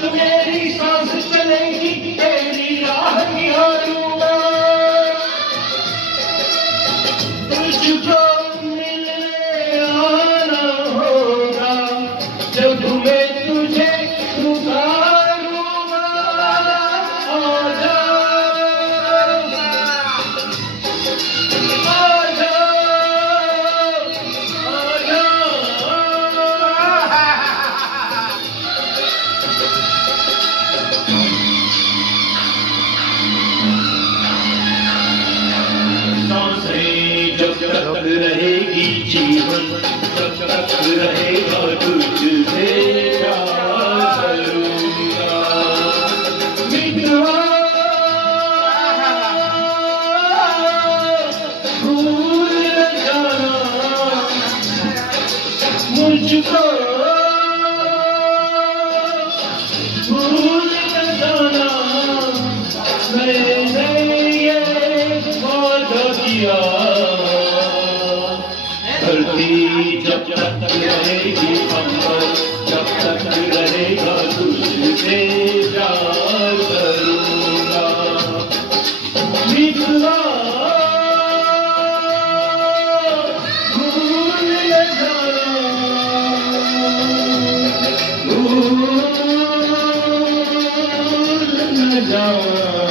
तक मेरी सांस चलेगी तेरी राह निहारूंगा। तुझको मिलने आना होगा जब मैं तुझे पुकारूंगा। आजा आजा सांसें जब तक रहेगी जीवन तब तक रहेगा तुझसे प्यार करूंगा। मिटवा भूल न जाना मुझको, भूल न जाना मैंने ये वादा किया। धरती जब तक रहेगी अंबर जब तक रहेगा तुझसे प्यार करूंगा। मिटवा भूल न जाना, भूल न जाना।